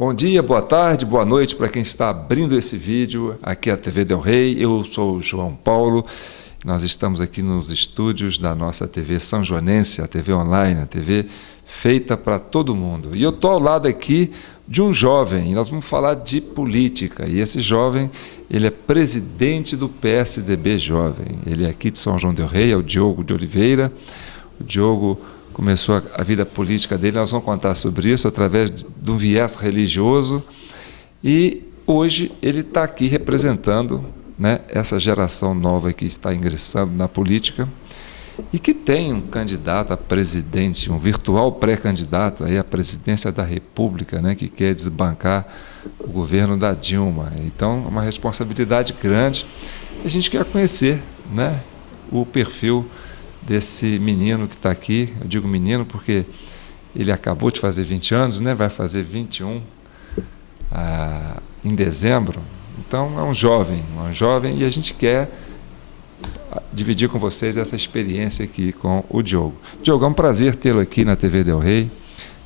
Bom dia, boa tarde, boa noite para quem está abrindo esse vídeo. Aqui é a TV Del Rey, eu sou o João Paulo. Nós estamos aqui nos estúdios da nossa TV São Joanense, a TV online, a TV feita para todo mundo. E eu estou ao lado aqui de um jovem, e nós vamos falar de política. E esse jovem, ele é presidente do PSDB Jovem. Ele é aqui de São João del Rei, é o Diogo de Oliveira. O Diogo começou a vida política dele, nós vamos contar sobre isso através de um viés religioso, e hoje ele está aqui representando, né, essa geração nova que está ingressando na política e que tem um candidato a presidente, um virtual pré-candidato aí à presidência da República, né, que quer desbancar o governo da Dilma. Então, é uma responsabilidade grande. A gente quer conhecer, né, o perfil desse menino que está aqui. Eu digo menino porque ele acabou de fazer 20 anos, né? Vai fazer 21 em dezembro. Então é um jovem, e a gente quer dividir com vocês essa experiência aqui com o Diogo. Diogo, é um prazer tê-lo aqui na TV Del Rey.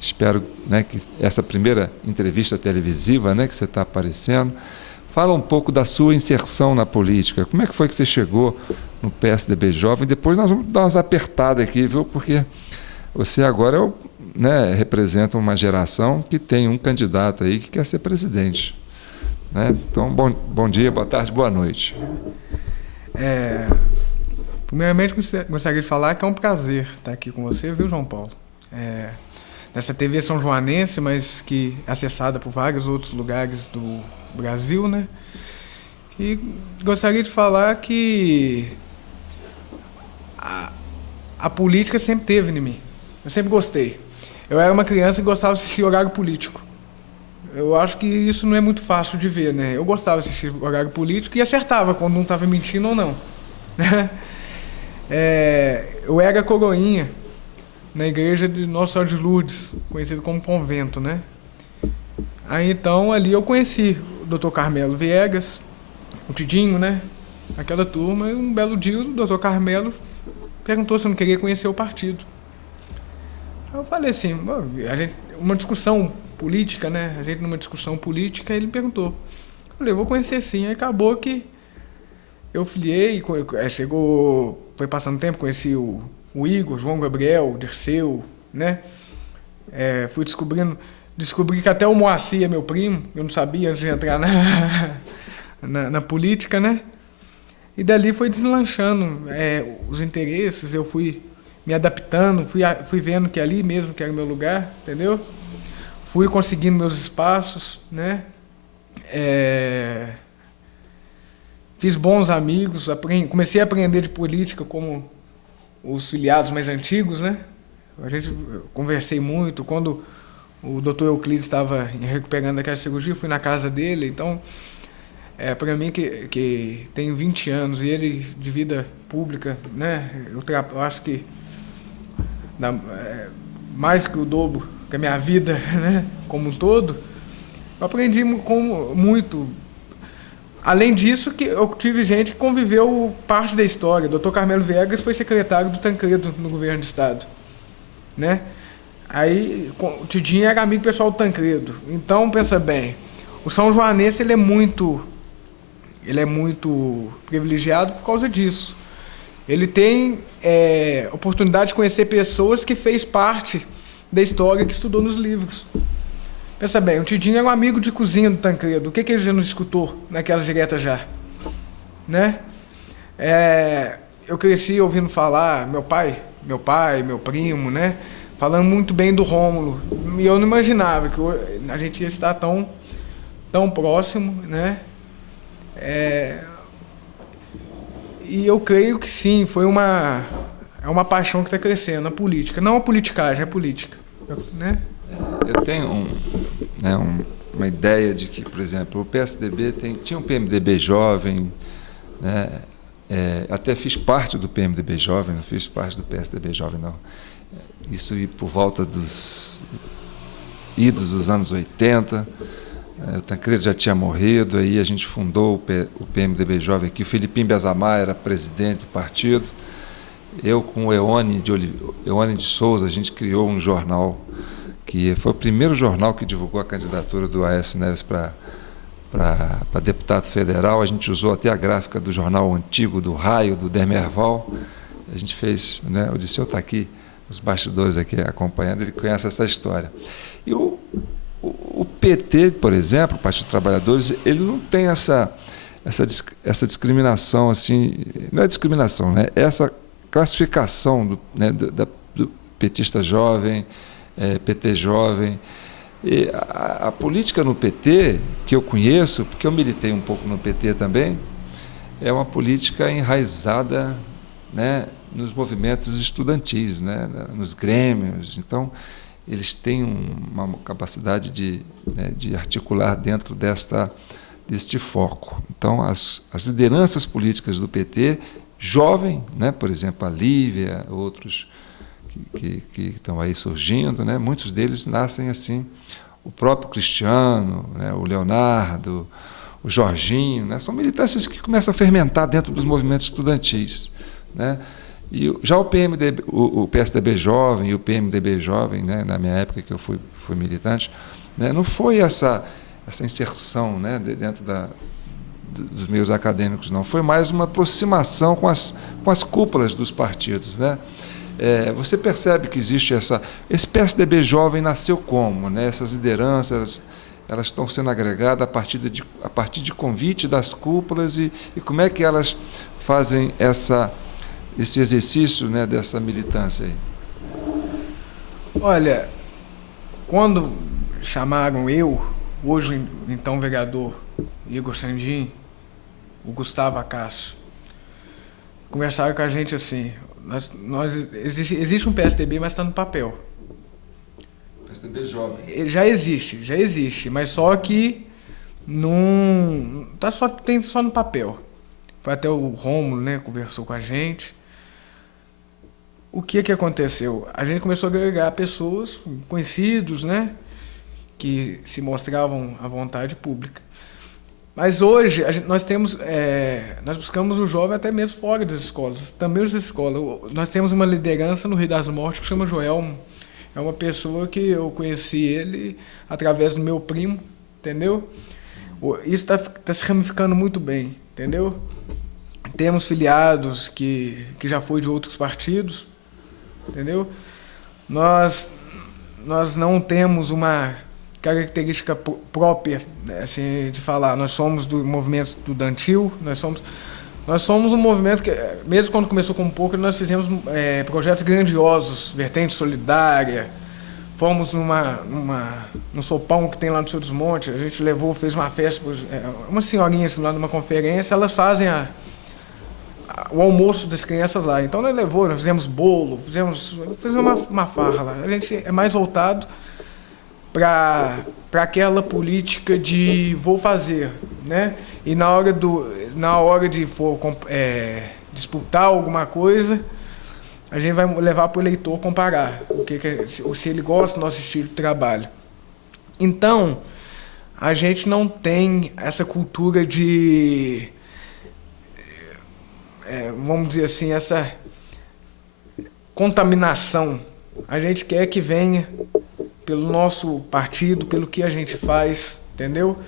Espero, né, que essa primeira entrevista televisiva, né, que você está aparecendo. Fala um pouco da sua inserção na política. Como é que foi que você chegou no PSDB Jovem? Depois nós vamos dar umas apertadas aqui, viu? Porque você agora né, representa uma geração que tem um candidato aí que quer ser presidente. Né? Então, bom dia, boa tarde, boa noite. Primeiramente, gostaria de falar que é um prazer estar aqui com você, viu, João Paulo? Nessa TV São Joanense, mas que é acessada por vários outros lugares do Brasil, né? E gostaria de falar que a política sempre teve em mim. Eu sempre gostei. Eu era uma criança que gostava de assistir horário político. Eu acho que isso não é muito fácil de ver, né? Eu gostava de assistir horário político e acertava quando não estava mentindo ou não. Eu era coroinha na igreja de Nossa Senhora de Lourdes, conhecido como convento, né? Aí então ali eu conheci o Dr. Carmelo Viegas, o Tidinho, né? Aquela turma, e um belo dia o Dr. Carmelo perguntou se eu não queria conhecer o partido. Eu falei assim, uma discussão política, né? A gente numa discussão política, ele me perguntou. Eu falei, vou conhecer sim. Aí acabou que eu filiei, foi passando tempo, conheci o Igor, João Gabriel, o Dirceu, né? Fui descobri que até o Moacir é meu primo, eu não sabia antes de entrar na política, né? E dali foi deslanchando os interesses, eu fui me adaptando, fui vendo que ali mesmo que era o meu lugar, entendeu? Fui conseguindo meus espaços, né? Fiz bons amigos, comecei a aprender de política como os filiados mais antigos, né? Conversei muito, quando o doutor Euclides estava recuperando aquela cirurgia, eu fui na casa dele, então, para mim que tenho 20 anos e ele de vida pública, né? Eu acho que mais que o dobro que a minha vida, né? Como um todo, eu aprendi muito. Além disso, que eu tive gente que conviveu parte da história. O Dr. Carmelo Viegas foi secretário do Tancredo no governo do estado, né? Aí o Tidinho era amigo pessoal do Tancredo. Então, pensa bem, o São Joanense ele é muito privilegiado por causa disso. Ele tem oportunidade de conhecer pessoas que fez parte da história que estudou nos livros. Pensa bem, o Tidinho era um amigo de cozinha do Tancredo. O que ele já não escutou naquelas diretas já? Né? Eu cresci ouvindo falar, meu pai, meu primo, né? Falando muito bem do Rômulo. E eu não imaginava que a gente ia estar tão próximo, né? E eu creio que sim, foi uma paixão que está crescendo, a política. Não a politicagem, é a política. Né? Eu tenho uma ideia de que, por exemplo, o PSDB tinha um PMDB jovem, né? Até fiz parte do PMDB jovem, não fiz parte do PSDB jovem, não. Isso por volta dos anos 80. O Tancredo já tinha morrido, aí a gente fundou o PMDB jovem aqui. O Felipinho Bezamar era presidente do partido. Eu com o Eone de Souza, a gente criou um jornal que foi o primeiro jornal que divulgou a candidatura do Aécio Neves para deputado federal. A gente usou até a gráfica do jornal antigo, do Raio, do Demerval. A gente fez, né, o Disseu está aqui, os bastidores aqui acompanhando, ele conhece essa história. E o PT, por exemplo, o Partido dos Trabalhadores, ele não tem essa discriminação, assim, não é discriminação, né? Essa classificação do petista jovem, PT jovem. E a política no PT, que eu conheço, porque eu militei um pouco no PT também, é uma política enraizada, né, nos movimentos estudantis, né, nos grêmios. Então, eles têm uma capacidade de articular dentro deste foco. Então, as lideranças políticas do PT, jovem, né, por exemplo, a Lívia, outros que estão aí surgindo, né, muitos deles nascem assim. O próprio Cristiano, né, o Leonardo, o Jorginho, né, são militâncias que começam a fermentar dentro dos movimentos estudantis, né? E já o PSDB jovem e o PMDB jovem, né, na minha época que eu fui militante, né, não foi essa inserção, né, dentro dos meios acadêmicos, não. Foi mais uma aproximação com as cúpulas dos partidos, né? Você percebe que existe esse PSDB jovem nasceu como, né? Essas lideranças, elas estão sendo agregadas a partir de convite das cúpulas e como é que elas fazem esse exercício, né, dessa militância aí? Olha, quando chamaram hoje então vereador Igor Sandin, o Gustavo Acácio, conversaram com a gente assim, existe um PSDB, mas está no papel. PSDB jovem. Já existe, mas só que não tem só no papel. Foi até o Rômulo, né, conversou com a gente. O que aconteceu? A gente começou a agregar pessoas, conhecidos, né, que se mostravam à vontade pública. Mas hoje nós buscamos o jovem até mesmo fora das escolas, também das escolas. Nós temos uma liderança no Rio das Mortes que chama Joelmo. É uma pessoa que eu conheci ele através do meu primo, entendeu? Isso está se ramificando muito bem, entendeu? Temos filiados que já foi de outros partidos, entendeu? Nós não temos uma característica própria, assim, de falar. Nós somos do movimento estudantil, nós somos um movimento que, mesmo quando começou com pouco, nós fizemos projetos grandiosos, vertente solidária, fomos num sopão que tem lá no Sul dos Montes, a gente fez uma festa, umas senhorinhas lá numa conferência, elas fazem o almoço das crianças lá. Então nós fizemos bolo, fizemos uma farra lá. A gente é mais voltado para aquela política de vou fazer, né? E na hora de for disputar alguma coisa, a gente vai levar para o eleitor comparar se ele gosta do nosso estilo de trabalho. Então, a gente não tem essa cultura de, vamos dizer assim, essa contaminação. A gente quer que venha pelo nosso partido, pelo que a gente faz, entendeu?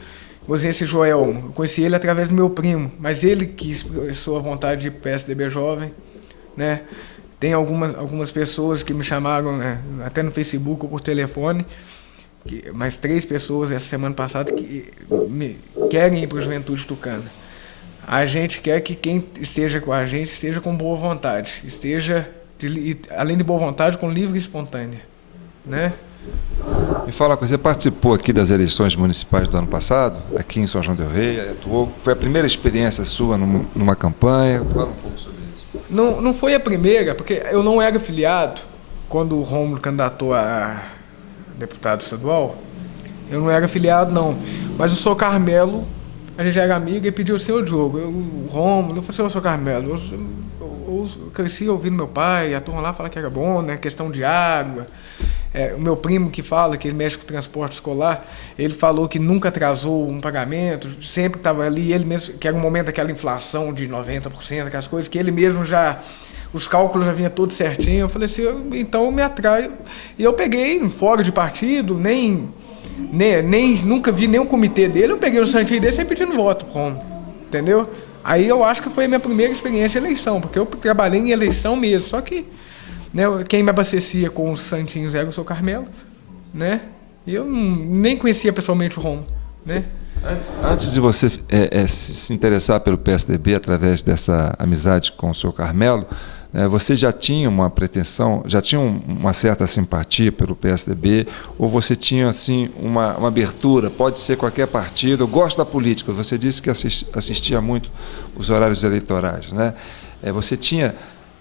Esse Joel, eu conheci ele através do meu primo, mas ele que expressou a vontade de PSDB jovem, né? Tem algumas pessoas que me chamaram, né, até no Facebook ou por telefone, mais 3 pessoas essa semana passada que querem ir para a Juventude Tucana. A gente quer que quem esteja com a gente esteja com boa vontade, além de boa vontade, com livre e espontânea, né? Me fala uma coisa, você participou aqui das eleições municipais do ano passado, aqui em São João del Rei, atuou, foi a primeira experiência sua numa campanha? Fala um pouco sobre isso. Não foi a primeira, porque eu não era filiado quando o Rômulo candidatou a deputado estadual. Eu não era filiado, não. Mas o Sr. Carmelo, a gente era amigo e pediu o seu Diogo. O Rômulo, eu falei, Sr. Carmelo, eu cresci ouvindo meu pai, a turma lá fala que era bom, né? Questão de água. O meu primo que fala que ele mexe com o transporte escolar, ele falou que nunca atrasou um pagamento, sempre estava ali, ele mesmo, que era um momento daquela inflação de 90%, aquelas coisas, que ele mesmo já os cálculos já vinham todos certinho. Eu falei assim, então eu me atraio. E eu peguei fora de partido, nunca vi nenhum comitê dele, eu peguei o santinho dele sem pedindo voto pro Romulo, entendeu? Aí eu acho que foi a minha primeira experiência de eleição, porque eu trabalhei em eleição mesmo, só que, né, quem me abastecia com os santinhos era o seu Carmelo, né? E eu nem conhecia pessoalmente o Romulo, né? Antes de você se interessar pelo PSDB através dessa amizade com o seu Carmelo, você já tinha uma pretensão, já tinha uma certa simpatia pelo PSDB, ou você tinha assim uma abertura, pode ser qualquer partido, eu gosto da política, você disse que assistia muito os horários eleitorais, né? Você tinha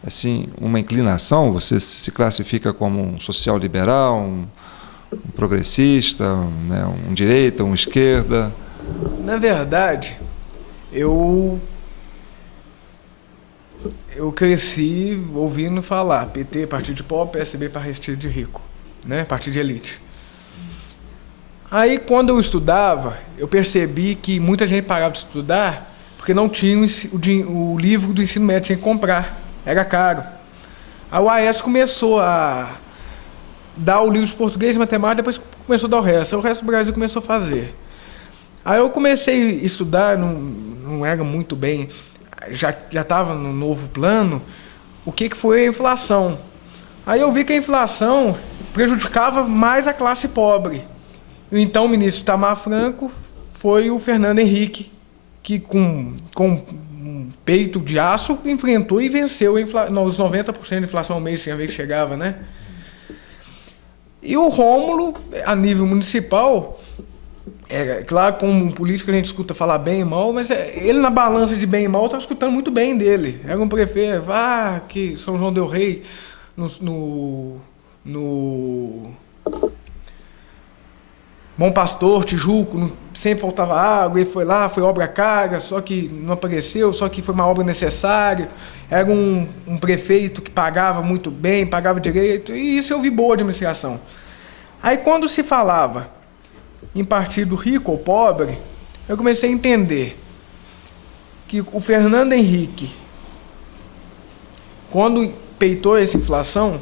assim uma inclinação, você se classifica como um social-liberal, um progressista, né, um direita, um esquerda? Na verdade, eu cresci ouvindo falar PT, partido de pobre, PSDB, partido de rico, né? Partido de elite. Aí, quando eu estudava, eu percebi que muita gente parava de estudar porque não tinha o livro do ensino médio, tinha que comprar, era caro. A UAS começou a dar o livro de português e matemática, depois começou a dar o resto do Brasil começou a fazer. Aí eu comecei a estudar, não era muito bem, já estava no novo plano, o que foi a inflação. Aí eu vi que a inflação prejudicava mais a classe pobre. Então o ministro Itamar Franco foi o Fernando Henrique, que com um peito de aço enfrentou e venceu os 90% de inflação ao mês, tinha vez que chegava, né? E o Rômulo, a nível municipal, claro, como um político a gente escuta falar bem e mal, mas ele na balança de bem e mal estava escutando muito bem dele. Era um prefeito, que São João del Rei, no Bom Pastor, Tijuco, sempre faltava água, ele foi lá, foi obra cara, só que não apareceu, só que foi uma obra necessária. Era um prefeito que pagava muito bem, pagava direito, e isso eu vi boa administração. Aí quando se falava em partido rico ou pobre, eu comecei a entender que o Fernando Henrique, quando peitou essa inflação,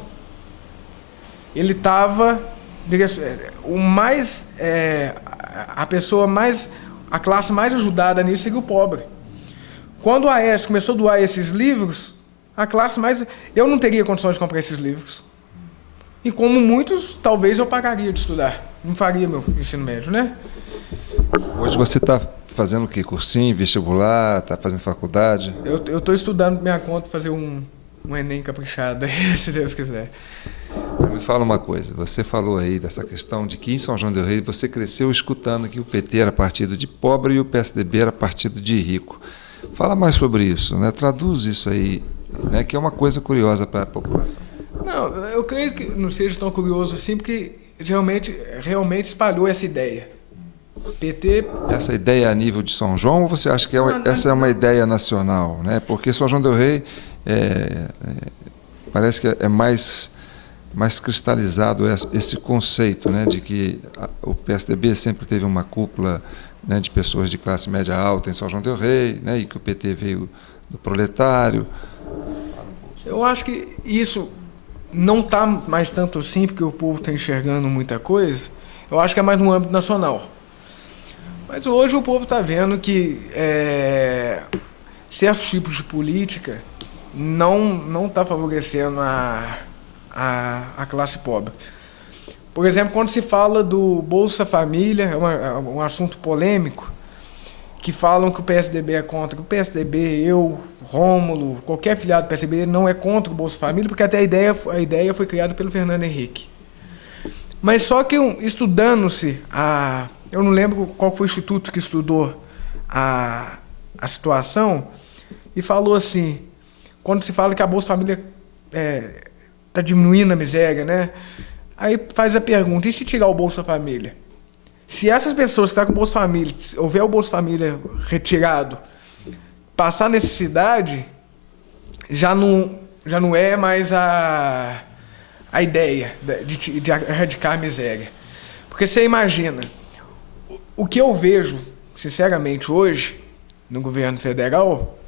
ele estava a classe mais ajudada nisso seria o pobre. Quando a AES começou a doar esses livros, eu não teria condições de comprar esses livros. E como muitos, talvez eu pagaria de estudar. Não faria meu ensino médio, né? Hoje você está fazendo o quê? Cursinho, vestibular, está fazendo faculdade? Eu estou estudando minha conta, fazer um Enem caprichado, se Deus quiser. Me fala uma coisa, você falou aí dessa questão de que em São João del Rei você cresceu escutando que o PT era partido de pobre e o PSDB era partido de rico. Fala mais sobre isso, né? Traduz isso aí, né? Que é uma coisa curiosa para a população. Não, eu creio que não seja tão curioso assim, porque realmente espalhou essa ideia. PT... Essa ideia a nível de São João, ou você acha que essa é uma ideia nacional, né? Porque São João del Rei parece que é mais cristalizado esse conceito, né, de que o PSDB sempre teve uma cúpula, né, de pessoas de classe média alta em São João del Rei, né, e que o PT veio do proletário. Eu acho que isso não está mais tanto assim, porque o povo está enxergando muita coisa. Eu acho que é mais no âmbito nacional. Mas hoje o povo está vendo que certos tipos de política não está favorecendo a classe pobre. Por exemplo, quando se fala do Bolsa Família, é um assunto polêmico, que falam que o PSDB é contra. O PSDB, eu, Rômulo, qualquer filiado do PSDB não é contra o Bolsa Família, porque até a ideia foi criada pelo Fernando Henrique. Mas só que estudando-se, eu não lembro qual foi o instituto que estudou a situação, e falou assim, quando se fala que a Bolsa Família está diminuindo a miséria, né? Aí faz a pergunta, e se tirar o Bolsa Família? Se essas pessoas que estão com o Bolsa Família, houver o Bolsa Família retirado, passar necessidade, já não é mais a ideia de erradicar a miséria. Porque você imagina, o que eu vejo, sinceramente, hoje, no governo federal,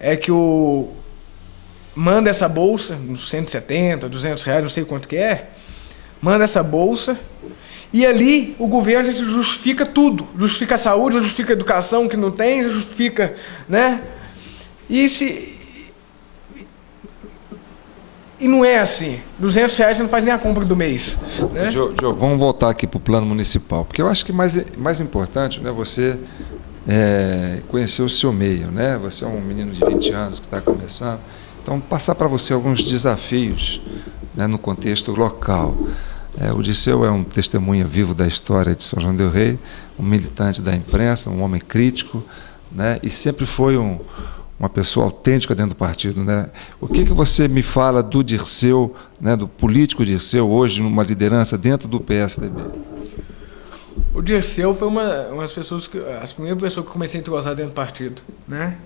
é que manda essa bolsa, uns 170, 200 reais, não sei quanto que é, manda essa bolsa, e ali o governo justifica tudo, justifica a saúde, justifica a educação que não tem, justifica, né? E não é assim. 200 reais você não faz nem a compra do mês. Né? Diogo, vamos voltar aqui para o plano municipal, porque eu acho que mais importante, né, você conhecer o seu meio. Né? Você é um menino de 20 anos que está começando, então passar para você alguns desafios, né, no contexto local. O Dirceu é um testemunha vivo da história de São João del Rei, um militante da imprensa, um homem crítico, né, e sempre foi uma pessoa autêntica dentro do partido. Né? O que você me fala do Dirceu, né, do político Dirceu, hoje numa liderança dentro do PSDB? O Dirceu foi as primeiras pessoas que eu comecei a entrosar dentro do partido. Né?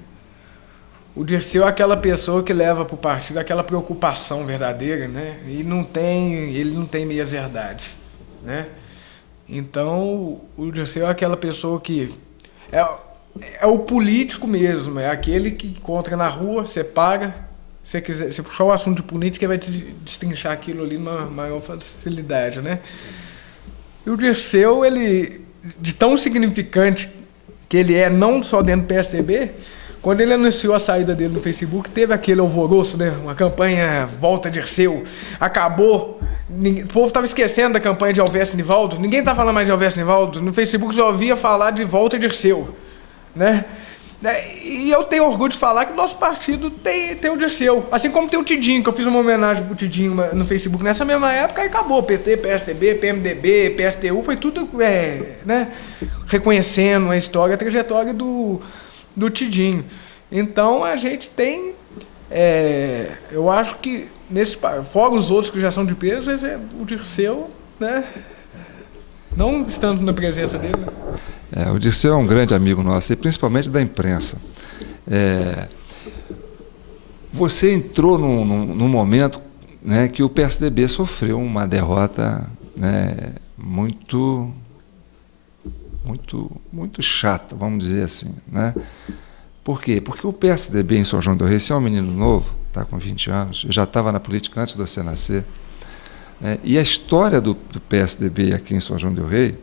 O Dirceu é aquela pessoa que leva para o partido aquela preocupação verdadeira, né? E ele não tem meias verdades. Né? Então, o Dirceu é aquela pessoa que... É o político mesmo, é aquele que encontra na rua, você paga, você puxar o assunto de política, ele vai destrinchar aquilo ali numa maior facilidade, né? E o Dirceu, ele, de tão significante que ele é, não só dentro do PSDB, quando ele anunciou a saída dele no Facebook, teve aquele alvoroço, né? Uma campanha Volta Dirceu, acabou... O povo estava esquecendo da campanha de Alverso Nivaldo, ninguém está falando mais de Alverso Nivaldo, no Facebook só ouvia falar de Volta Dirceu. Né? E eu tenho orgulho de falar que o nosso partido tem o Dirceu, assim como tem o Tidinho, que eu fiz uma homenagem pro Tidinho no Facebook nessa mesma época, e acabou, PT, PSDB, PMDB, PSTU, foi tudo né, reconhecendo a história, a trajetória do Tidinho. Então a gente tem, eu acho que, fora os outros que já são de peso, o Dirceu, né, não estando na presença dele. O Dirceu é um grande amigo nosso, e principalmente da imprensa. Você entrou num momento, né, que o PSDB sofreu uma derrota, né, muito chata, vamos dizer assim. Né? Por quê? Porque o PSDB em São João del Rei, se é um menino novo, está com 20 anos, eu já estava na política antes de você nascer, e a história do PSDB aqui em São João del Rei,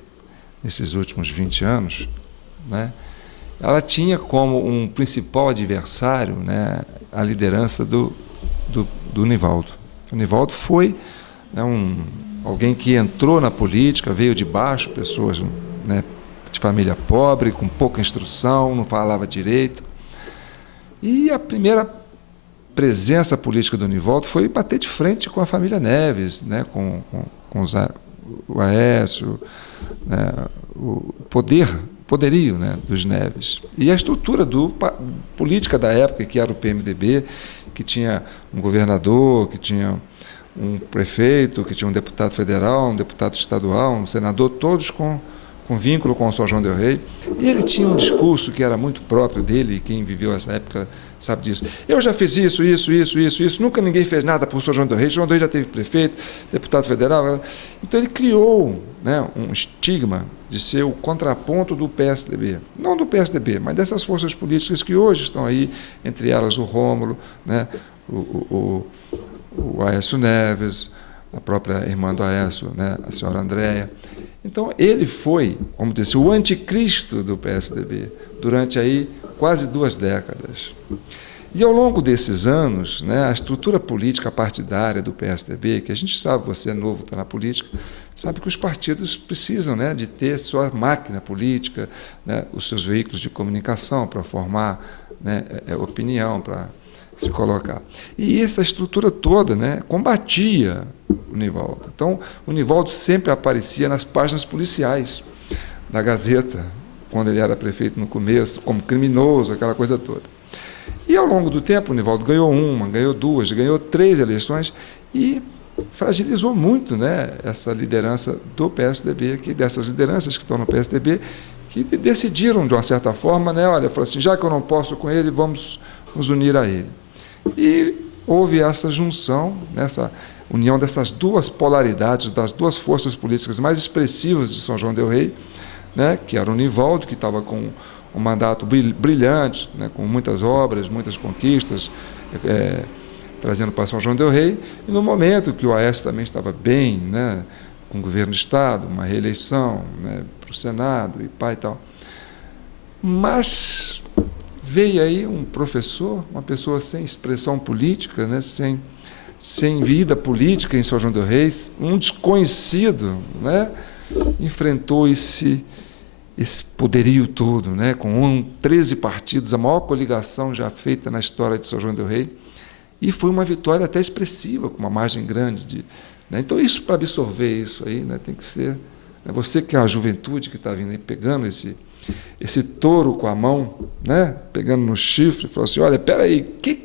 nesses últimos 20 anos, né, ela tinha como um principal adversário, né, a liderança do Nivaldo. O Nivaldo foi, né, alguém que entrou na política, veio de baixo, pessoas, né, de família pobre, com pouca instrução, não falava direito. E a primeira presença política do Nivaldo foi bater de frente com a família Neves, né, com o Aécio, né, o poderio, né, dos Neves. E a estrutura política da época, que era o PMDB, que tinha um governador, que tinha um prefeito, que tinha um deputado federal, um deputado estadual, um senador, todos com vínculo com o São João del Rei. E ele tinha um discurso que era muito próprio dele, e quem viveu essa época sabe disso. Eu já fiz isso, nunca ninguém fez nada por São João del Rei. João del Rei já teve prefeito, deputado federal. Então ele criou, né, um estigma de ser o contraponto do PSDB. Não do PSDB, mas dessas forças políticas que hoje estão aí, entre elas o Rômulo, né, o Aécio Neves, a própria irmã do Aécio, né, a senhora Andréia. Então, ele foi, vamos dizer assim, o anticristo do PSDB durante aí quase 2 décadas. E ao longo desses anos, né, a estrutura política partidária do PSDB, que a gente sabe, você é novo, está na política, sabe que os partidos precisam, né, de ter sua máquina política, né, os seus veículos de comunicação para formar, né, opinião, para se colocar. E essa estrutura toda, né, combatia o Nivaldo. Então, o Nivaldo sempre aparecia nas páginas policiais da Gazeta, quando ele era prefeito no começo, como criminoso, aquela coisa toda. E, ao longo do tempo, o Nivaldo ganhou 1, ganhou 2, ganhou 3 eleições e fragilizou muito, né, essa liderança do PSDB, dessas lideranças que estão no PSDB, que decidiram, de uma certa forma, né, olha, falou assim, já que eu não posso com ele, vamos nos unir a ele. E houve essa junção, essa união dessas duas polaridades, das duas forças políticas mais expressivas de São João del Rei, né, que era o Nivaldo, que estava com um mandato brilhante, né, com muitas obras, muitas conquistas, trazendo para São João del Rei, e no momento que o Aécio também estava bem, né, com o governo do Estado, uma reeleição, né, para o Senado e pai e tal. Mas veio aí um professor, uma pessoa sem expressão política, né, sem vida política em São João del Rei, um desconhecido, né, enfrentou esse poderio todo, né, com 13 partidos, a maior coligação já feita na história de São João del Rei, e foi uma vitória até expressiva, com uma margem grande. Né, então, isso, para absorver isso aí, né, tem que ser... Né, você que é a juventude que está vindo aí, pegando esse touro com a mão, né, pegando no chifre, e falou assim, olha, espera aí, o que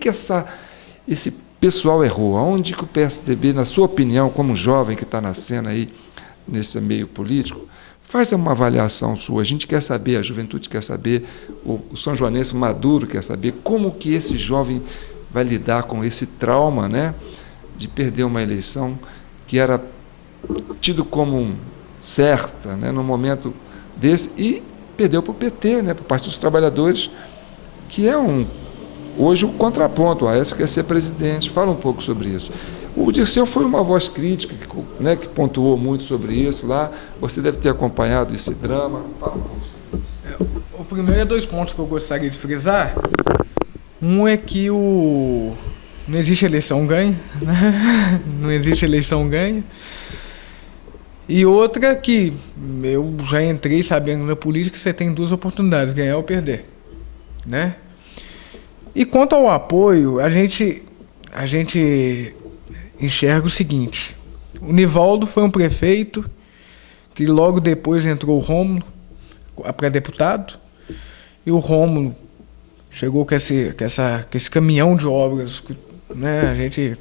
esse pessoal errou? Aonde que o PSDB, na sua opinião, como jovem que está nascendo aí, nesse meio político, faz uma avaliação sua. A gente quer saber, a juventude quer saber, o são joanense maduro quer saber como que esse jovem vai lidar com esse trauma, né, de perder uma eleição que era tido como certa, né, no momento desse, e perdeu para o PT, né, para o Partido dos Trabalhadores, que é hoje o contraponto. O Aécio quer ser presidente. Fala um pouco sobre isso. O Dirceu foi uma voz crítica, né, que pontuou muito sobre isso lá. Você deve ter acompanhado esse drama. Fala um pouco sobre isso. O primeiro é 2 pontos que eu gostaria de frisar. Um é que não existe eleição ganha, né? Não existe eleição ganha. E outra é que eu já entrei sabendo na política que você tem 2 oportunidades, ganhar ou perder, né? E quanto ao apoio, a gente enxerga o seguinte: o Nivaldo foi um prefeito que logo depois entrou o Rômulo, a pré-deputado, e o Rômulo chegou com esse caminhão de obras, né? A gente,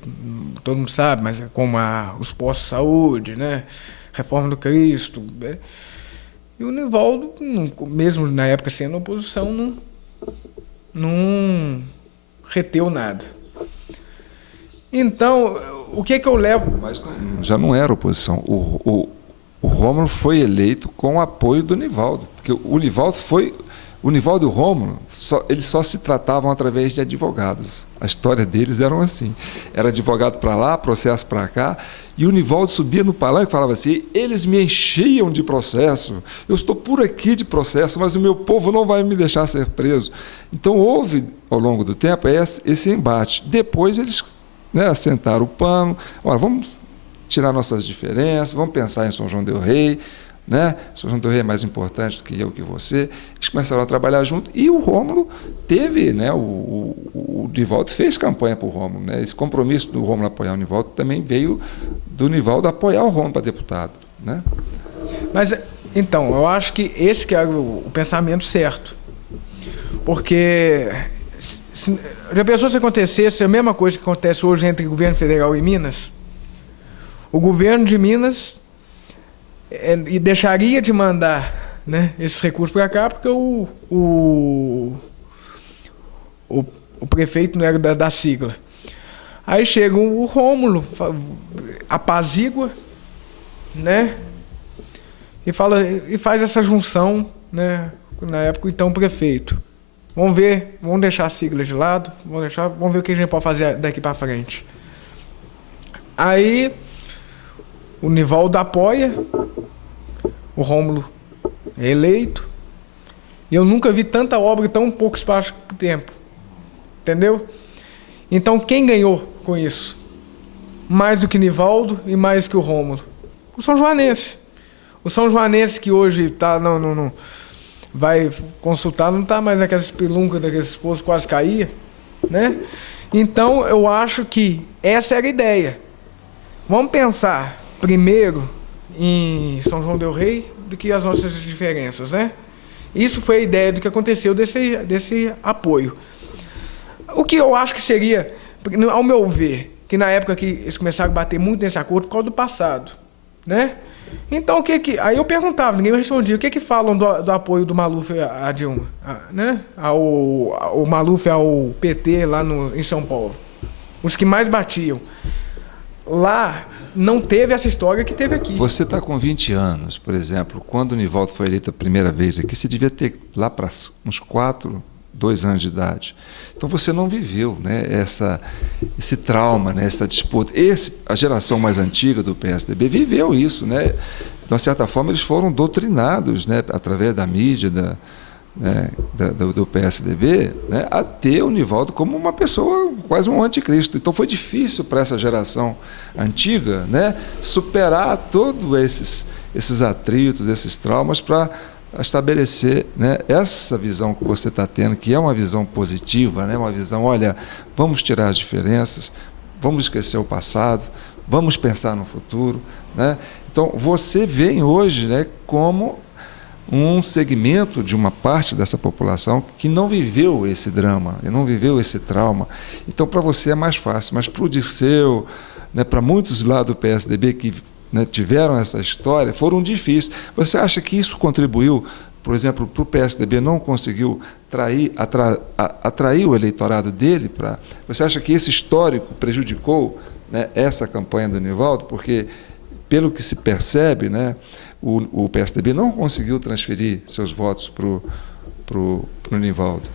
todo mundo sabe, mas como os postos de saúde, né? Reforma do Cristo, né? E o Nivaldo, mesmo na época sendo oposição, não reteu nada. Então, o que eu levo... Mas já não era oposição. O Rômulo foi eleito com o apoio do Nivaldo, porque o Nivaldo e o Rômulo, eles só se tratavam através de advogados. A história deles era assim. Era advogado para lá, processo para cá, e o Nivaldo subia no palanque e falava assim, eles me enchiam de processo, eu estou por aqui de processo, mas o meu povo não vai me deixar ser preso. Então, houve, ao longo do tempo, esse embate. Depois, eles, né, assentaram o pano, olha, vamos tirar nossas diferenças, vamos pensar em São João del Rei, né? São João del Rei é mais importante do que eu, que você. Eles começaram a trabalhar junto e o Rômulo teve, né? O Nivaldo fez campanha para o Rômulo, né? Esse compromisso do Rômulo apoiar o Nivaldo também veio do Nivaldo apoiar o Rômulo para deputado, né? Mas, então, eu acho que esse que é o pensamento certo. Porque já pensou se acontecesse a mesma coisa que acontece hoje entre o governo federal e Minas? O governo de Minas e deixaria de mandar, né, esses recursos para cá porque o prefeito não era da sigla. Aí chega o Rômulo, apazigua, né, e faz essa junção, né, na época então prefeito. Vamos ver, vamos deixar a sigla de lado, vamos ver o que a gente pode fazer daqui para frente. Aí o Nivaldo apoia, o Rômulo é eleito, e eu nunca vi tanta obra em tão pouco espaço de tempo. Entendeu? Então, quem ganhou com isso? Mais do que Nivaldo e mais do que o Rômulo? O São Joanense. O São Joanense que hoje tá, não vai consultar, não está mais naquelas espelunca daqueles esposos quase caía, né? Então, eu acho que essa era a ideia. Vamos pensar primeiro em São João del Rei do que as nossas diferenças, né? Isso foi a ideia do que aconteceu desse apoio. O que eu acho que seria, ao meu ver, que na época que eles começaram a bater muito nesse acordo por causa do passado, né? Então, aí eu perguntava, ninguém me respondia, o que falam do apoio do Maluf à Dilma, né? O Maluf ao PT lá em São Paulo? Os que mais batiam. Lá não teve essa história que teve aqui. Você está com 20 anos, por exemplo, quando o Nivaldo foi eleito a primeira vez aqui, você devia ter lá para uns 4, 2 anos de idade. Então você não viveu, né, esse trauma, né, essa disputa. A geração mais antiga do PSDB viveu isso, né? De uma certa forma eles foram doutrinados, né, através da mídia, do PSDB, né, a ter o Nivaldo como uma pessoa, quase um anticristo. Então foi difícil para essa geração antiga, né, superar todos esses atritos, esses traumas, para estabelecer, né, essa visão que você está tendo, que é uma visão positiva, né, uma visão, olha, vamos tirar as diferenças, vamos esquecer o passado, vamos pensar no futuro, né? Então você vem hoje, né, como um segmento de uma parte dessa população que não viveu esse drama, não viveu esse trauma. Então para você é mais fácil, mas para o Dirceu, né, para muitos lá do PSDB que, né, tiveram essa história, foram difíceis. Você acha que isso contribuiu, por exemplo, para o PSDB não conseguiu atrair o eleitorado dele? Você acha que esse histórico prejudicou, né, essa campanha do Nivaldo? Porque, pelo que se percebe, né, o PSDB não conseguiu transferir seus votos para o Nivaldo.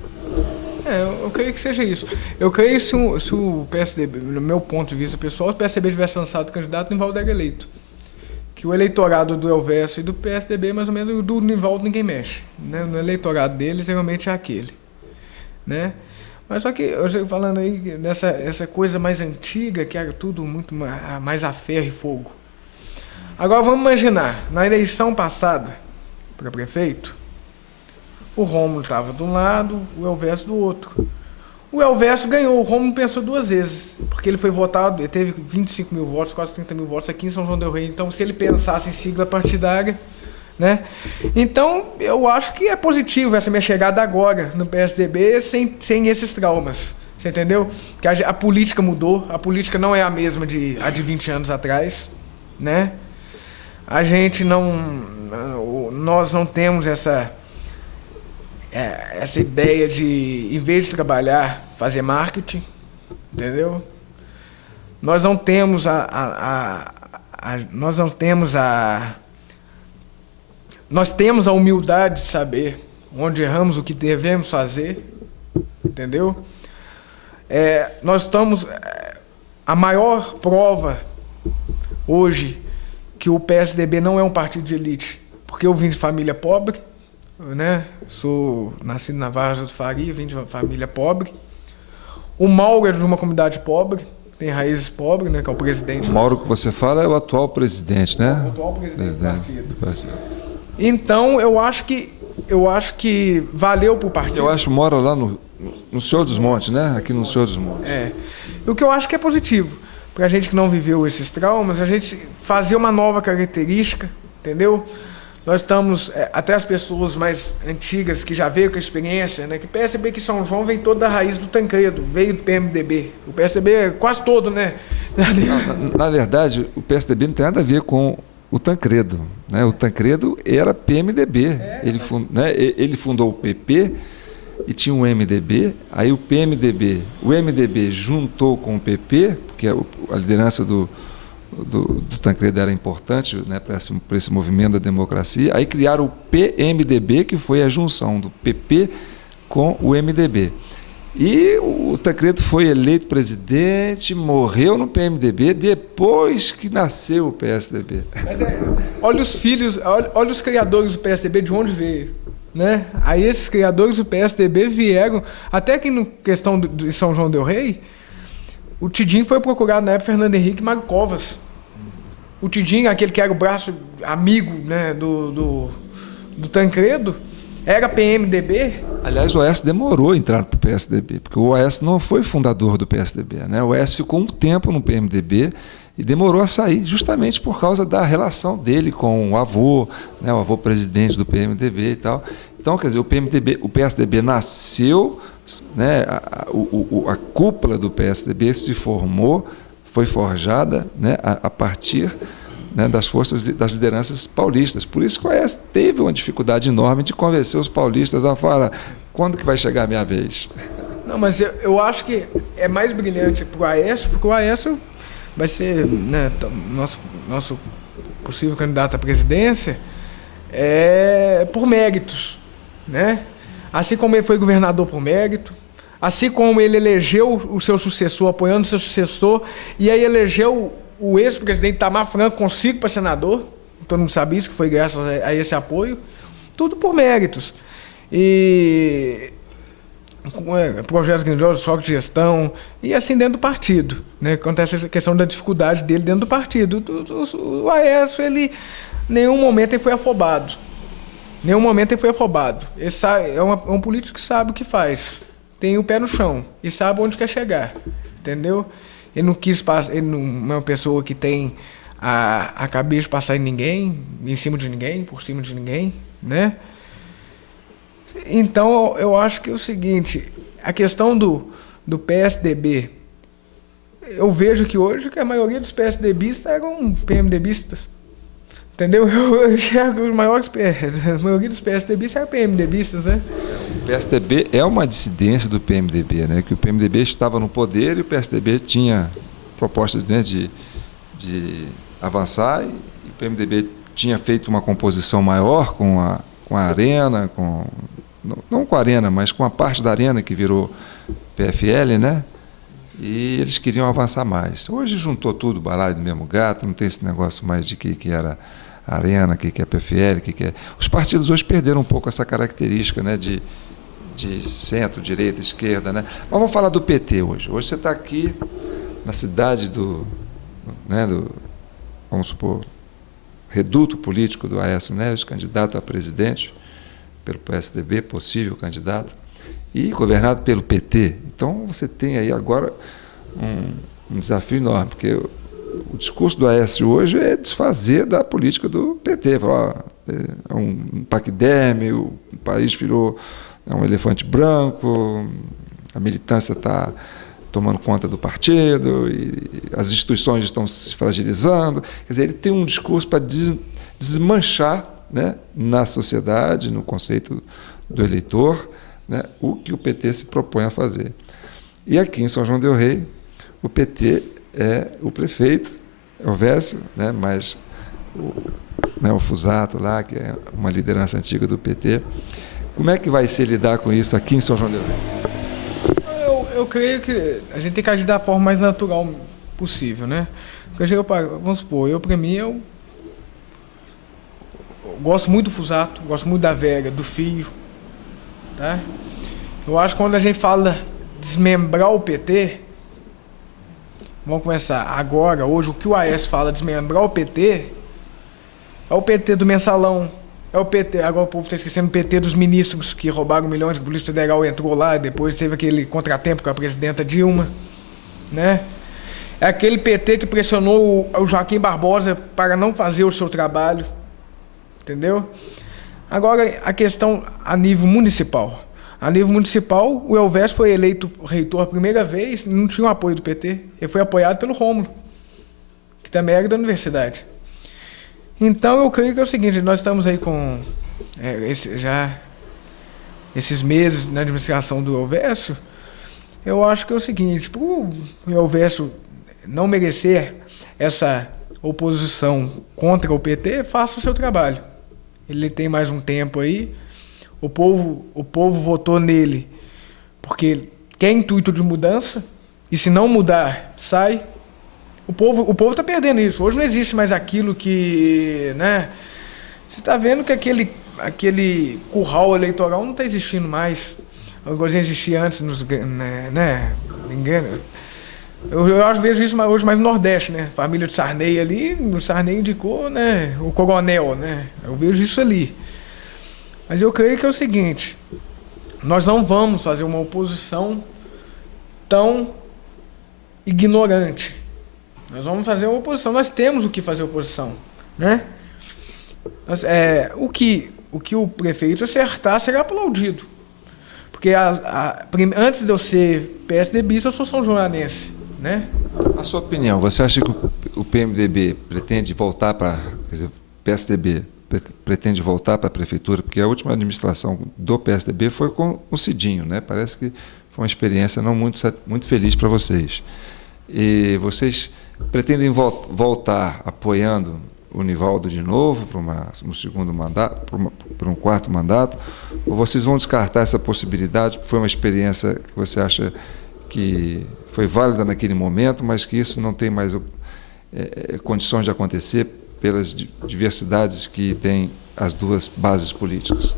Eu creio que seja isso. Eu creio que se o PSDB, no meu ponto de vista pessoal, se o PSDB tivesse lançado candidato, o Nivaldo era eleito. Que o eleitorado do Elvésio e do PSDB, mais ou menos, do Nivaldo ninguém mexe, né? No eleitorado dele, geralmente é aquele, né? Mas só que, eu estou falando aí essa coisa mais antiga, que era tudo muito mais a ferro e fogo. Agora vamos imaginar, na eleição passada para prefeito, o Rômulo estava de um lado, o Elvésio do outro. O Elvésio ganhou, o Rômulo pensou 2 vezes, porque ele foi votado, ele teve 25 mil votos, quase 30 mil votos aqui em São João del Rei. Então, se ele pensasse em sigla partidária, né? Então, eu acho que é positivo essa minha chegada agora no PSDB sem esses traumas. Você entendeu? Que a política mudou, a política não é a mesma de 20 anos atrás, né? Nós não temos essa ideia de, em vez de trabalhar, fazer marketing, entendeu? Nós temos a humildade de saber onde erramos, o que devemos fazer, entendeu? Nós estamos, a maior prova hoje que o PSDB não é um partido de elite, porque eu vim de família pobre, né? Sou nascido na Vargem do Faria, vim de uma família pobre. O Mauro é de uma comunidade pobre, tem raízes pobres, né? Que é o presidente. O Mauro que você fala é o atual presidente, né? O atual presidente do partido. Então, eu acho que valeu para o partido. Eu acho que mora lá no Senhor dos Montes, né? Aqui no Senhor dos Montes. O que eu acho que é positivo, para a gente que não viveu esses traumas, a gente fazer uma nova característica, entendeu? Nós estamos, até as pessoas mais antigas que já veio com a experiência, né, que PSDB que São João veio toda da raiz do Tancredo, veio do PMDB. O PSDB é quase todo, né? Na verdade, o PSDB não tem nada a ver com o Tancredo, né? O Tancredo era PMDB. Ele fundou o PP e tinha um MDB, aí o MDB juntou com o PP, porque a liderança do Tancredo era importante, né, para esse movimento da democracia. Aí criaram o PMDB, que foi a junção do PP com o MDB. E o Tancredo foi eleito presidente, morreu no PMDB, depois que nasceu o PSDB. Mas olha os filhos, olha os criadores do PSDB, de onde veio, né? Aí esses criadores do PSDB vieram, até que na questão de São João del Rei, o Tidinho foi procurado na época Fernando Henrique e Mário Covas. O Tidinho, aquele que era o braço amigo, né, do Tancredo, era PMDB. Aliás, o Oécio demorou a entrar para o PSDB, porque o Oécio não foi fundador do PSDB, né? O Oécio ficou um tempo no PMDB e demorou a sair, justamente por causa da relação dele com o avô, né, o avô presidente do PMDB e tal. Então, quer dizer, o PSDB nasceu, né, a cúpula do PSDB se formou, foi forjada, né, a partir, né, das forças das lideranças paulistas. Por isso que o Oécio teve uma dificuldade enorme de convencer os paulistas a falar: quando que vai chegar a minha vez? Não, mas eu acho que é mais brilhante para o Aécio, porque o Aécio vai ser, né, nosso possível candidato à presidência por méritos, né? assim como ele foi governador por mérito, assim como ele elegeu o seu sucessor, apoiando o seu sucessor, e aí elegeu o ex-presidente Itamar Franco consigo para senador, todo mundo sabe isso, que foi graças a esse apoio, tudo por méritos. E projetos grandiosos, choque de gestão, e assim dentro do partido, né? Acontece essa questão da dificuldade dele dentro do partido. O Aécio, ele, em nenhum momento ele foi afobado. Nenhum momento ele foi afobado. Ele é um político que sabe o que faz, tem o pé no chão e sabe onde quer chegar, entendeu? Ele não quis passar, ele não é uma pessoa que tem a cabeça de passar em ninguém, em cima de ninguém, por cima de ninguém, né? Então, eu acho que é o seguinte, a questão do PSDB, eu vejo que hoje que a maioria dos PSDBistas eram PMDBistas, entendeu? Eu enxergo os maiores, a maioria dos PSDBistas eram PMDBistas, né? O PSDB é uma dissidência do PMDB, né? Que o PMDB estava no poder e o PSDB tinha propostas, né, de avançar, e o PMDB tinha feito uma composição maior com a Arena, não com a Arena, mas com a parte da Arena que virou PFL, né? E eles queriam avançar mais. Hoje juntou tudo, balaio do mesmo gato, não tem esse negócio mais de que era Arena, que é PFL, que é... Os partidos hoje perderam um pouco essa característica, né, de centro, direita, esquerda, né? Mas vamos falar do PT hoje. Hoje você está aqui na cidade vamos supor, reduto político do Aécio Neves, candidato a presidente pelo PSDB, possível candidato, e governado pelo PT. Então, você tem aí agora um desafio enorme, porque o discurso do Aécio hoje é desfazer da política do PT. Falar, é um paquiderme, o país virou um elefante branco, a militância está tomando conta do partido, e as instituições estão se fragilizando. Quer dizer, ele tem um discurso para desmanchar, né, na sociedade, no conceito do eleitor, né, o que o PT se propõe a fazer. E aqui em São João del Rei, o PT é o prefeito, é o Vécio, né, mas o Fusato lá, que é uma liderança antiga do PT. Como é que vai ser lidar com isso aqui em São João del Rei? Eu creio que a gente tem que agir da forma mais natural possível, né? Porque vamos supor, para mim, eu gosto muito do Fusato, gosto muito da Vera, do Fio, tá? Eu acho que quando a gente fala desmembrar o PT, vamos começar agora, hoje, o que o Aécio fala desmembrar o PT, é o PT do mensalão, é o PT, agora o povo está esquecendo o PT dos ministros que roubaram milhões, que a Polícia Federal entrou lá, e depois teve aquele contratempo com a presidenta Dilma, né? É aquele PT que pressionou o Joaquim Barbosa para não fazer o seu trabalho, entendeu? Agora, a questão a nível municipal. A nível municipal, o Elvésio foi eleito reitor a primeira vez, não tinha o apoio do PT, ele foi apoiado pelo Rômulo, que também era da universidade. Então, eu creio que é o seguinte, nós estamos aí com esses meses na administração do Elvésio, eu acho que é o seguinte, para o Elvésio não merecer essa oposição contra o PT, faça o seu trabalho. Ele tem mais um tempo aí, o povo votou nele porque quer intuito de mudança, e se não mudar, sai. O povo está perdendo isso. Hoje não existe mais aquilo que, né? Você está vendo que aquele curral eleitoral não está existindo mais. A coisa existia antes, né? Ninguém. Eu vejo isso hoje mais no Nordeste, né? Família de Sarney ali, o Sarney indicou, né, o coronel, né? Eu vejo isso ali. Mas eu creio que é o seguinte: nós não vamos fazer uma oposição tão ignorante. Nós vamos fazer uma oposição, nós temos o que fazer oposição, né? O que o prefeito acertar será aplaudido. Porque antes de eu ser PSDBista, eu sou são joanense, né? A sua opinião, você acha que o PMDB pretende voltar para... Quer dizer, o PSDB pretende voltar para a prefeitura? Porque a última administração do PSDB foi com o Cidinho, né? Parece que foi uma experiência não muito feliz para vocês. E vocês pretendem voltar apoiando o Nivaldo de novo para um segundo mandato, para um quarto mandato, ou vocês vão descartar essa possibilidade? Foi uma experiência que você acha que foi válida naquele momento, mas que isso não tem mais condições de acontecer pelas diversidades que tem as duas bases políticas?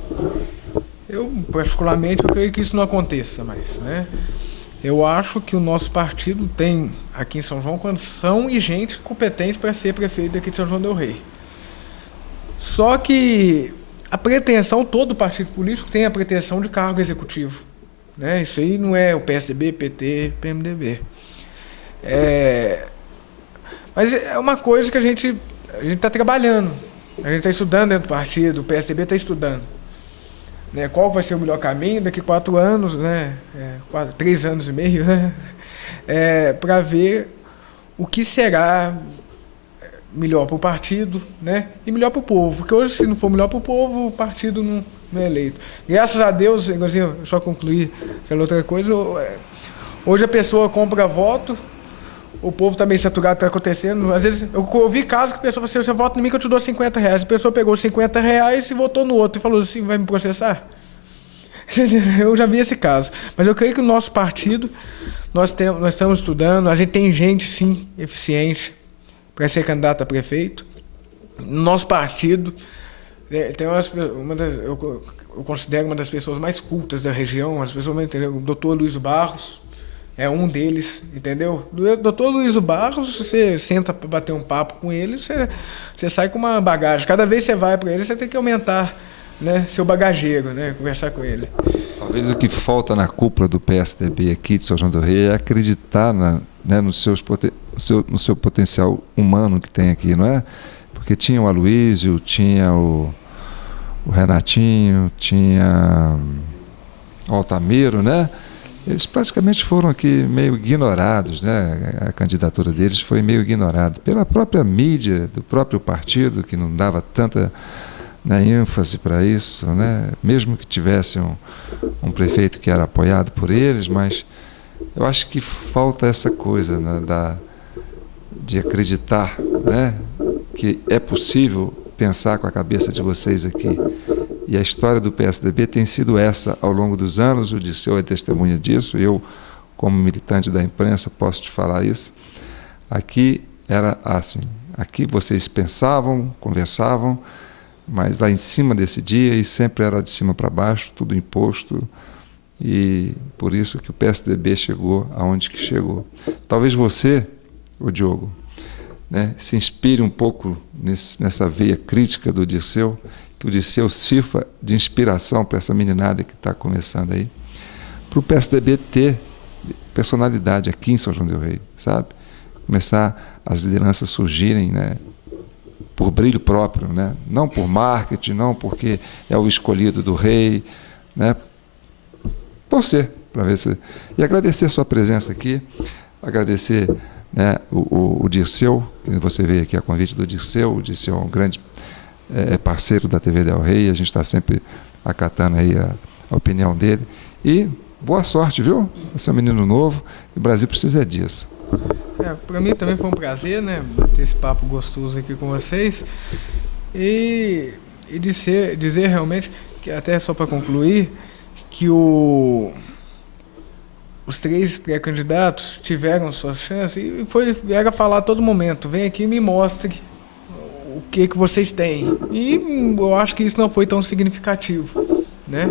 Eu, particularmente, eu creio que isso não aconteça mais, né? Eu acho que o nosso partido tem, aqui em São João, condição e gente competente para ser prefeito daqui de São João del Rei. Só que a pretensão, todo partido político tem a pretensão de cargo executivo, né? Isso aí não é o PSDB, PT, PMDB. Mas é uma coisa que a gente está trabalhando, a gente está estudando dentro do partido, o PSDB está estudando. Né, qual vai ser o melhor caminho daqui 4 anos, né, 3 anos e meio, né, para ver o que será melhor para o partido, né, e melhor para o povo. Porque hoje, se não for melhor para o povo, o partido não é eleito. Graças a Deus, igualzinho, só concluir aquela outra coisa, hoje a pessoa compra voto, o povo está meio saturado, está acontecendo. Às vezes, eu ouvi casos que a pessoa falou assim, você vota em mim que eu te dou R$50. A pessoa pegou R$50 e votou no outro e falou assim, vai me processar? Eu já vi esse caso. Mas eu creio que o nosso partido, nós estamos estudando, a gente tem gente, sim, eficiente para ser candidato a prefeito. No nosso partido, tem eu considero uma das pessoas mais cultas da região, as pessoas, o doutor Luiz Barros, é um deles, entendeu? Doutor Luiz Barros, você senta para bater um papo com ele, você sai com uma bagagem. Cada vez que você vai para ele, você tem que aumentar, né, seu bagageiro, né, conversar com ele. Talvez o que falta na cúpula do PSDB aqui de São João del Rei é acreditar no seu potencial humano que tem aqui, não é? Porque tinha o Aloysio, tinha o Renatinho, tinha o Altamiro, né? Eles praticamente foram aqui meio ignorados, né? A candidatura deles foi meio ignorada pela própria mídia, do próprio partido, que não dava tanta, né, ênfase para isso, né? Mesmo que tivesse um prefeito que era apoiado por eles, mas eu acho que falta essa coisa, né, de acreditar, né, que é possível pensar com a cabeça de vocês aqui. E a história do PSDB tem sido essa ao longo dos anos, o Dirceu é testemunha disso, eu, como militante da imprensa, posso te falar isso. Aqui era assim, aqui vocês pensavam, conversavam, mas lá em cima decidia e sempre era de cima para baixo, tudo imposto, e por isso que o PSDB chegou aonde que chegou. Talvez você, ô Diogo, né, se inspire um pouco nessa veia crítica do Dirceu, que o Dirceu sirva de inspiração para essa meninada que está começando aí, para o PSDB ter personalidade aqui em São João del Rei, sabe? Começar as lideranças surgirem, né, por brilho próprio, né? Não por marketing, não porque é o escolhido do rei, né? Você, para ver se... E agradecer a sua presença aqui, agradecer, né, o Dirceu, que você veio aqui a convite do Dirceu. O Dirceu é um grande parceiro da TV Del Rei, a gente está sempre acatando aí a opinião dele. E boa sorte, viu? Você é um menino novo e o Brasil precisa disso. Para mim também foi um prazer, né, ter esse papo gostoso aqui com vocês e dizer realmente, que até só para concluir, que os 3 pré-candidatos tiveram sua chance e vieram falar a todo momento, vem aqui e me mostre o que vocês têm. E eu acho que isso não foi tão significativo, né?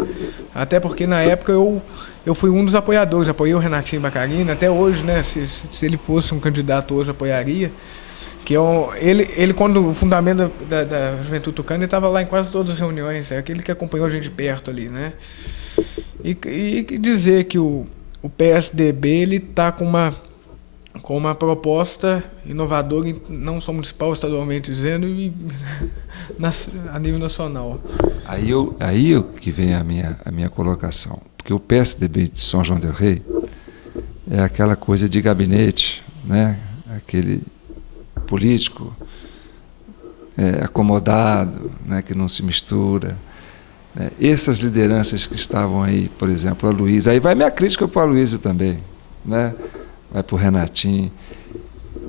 Até porque na época eu fui um dos apoiadores, apoiei o Renatinho Bacarina, até hoje, né? Se ele fosse um candidato hoje, apoiaria. Que ele quando o fundamento da Juventude Tucana, ele estava lá em quase todas as reuniões, é aquele que acompanhou a gente de perto ali, né? E dizer que o PSDB ele está com uma proposta inovadora, não só municipal, estadualmente dizendo, e a nível nacional. Aí que vem a minha colocação, porque o PSDB de São João del Rei é aquela coisa de gabinete, né? Aquele político acomodado, né? Que não se mistura. Né? Essas lideranças que estavam aí, por exemplo, a Aloysio, aí vai minha crítica para o Aloysio também, né? Vai para o Renatinho.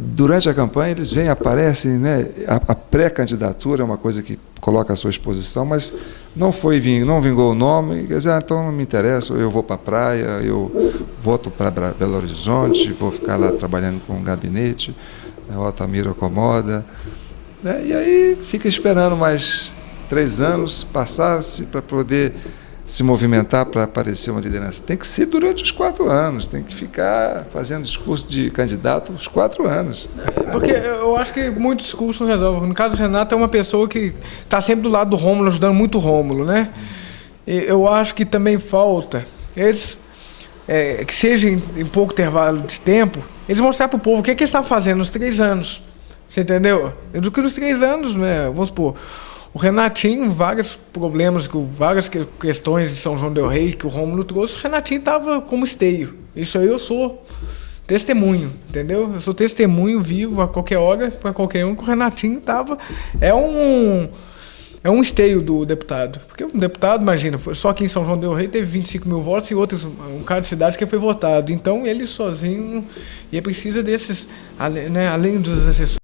durante a campanha eles vêm, aparecem, né? A pré-candidatura é uma coisa que coloca a sua exposição, mas não vingou o nome, quer dizer, então não me interessa, eu vou para a praia, eu volto para Belo Horizonte, vou ficar lá trabalhando com um gabinete, o Altamiro acomoda, né? E aí fica esperando mais 3 anos passar-se para poder se movimentar para aparecer uma liderança. Tem que ser durante os 4 anos, tem que ficar fazendo discurso de candidato os 4 anos. Porque eu acho que muitos discursos não resolvem. No caso, o Renato é uma pessoa que está sempre do lado do Rômulo, ajudando muito o Rômulo, né? E eu acho que também falta, que seja em pouco intervalo de tempo, eles mostrar para o povo o que eles estavam fazendo nos 3 anos. Você entendeu? Do que nos 3 anos, né? Vamos supor, o Renatinho, vários problemas, várias questões de São João del Rei que o Rômulo trouxe, o Renatinho estava como esteio. Isso aí eu sou testemunho, entendeu? Eu sou testemunho vivo a qualquer hora, para qualquer um, que o Renatinho estava... É um esteio do deputado. Porque um deputado, imagina, só aqui em São João del Rei teve 25 mil votos e outros, um cara de cidade que foi votado. Então, ele sozinho, e precisa desses, né, além dos assessores,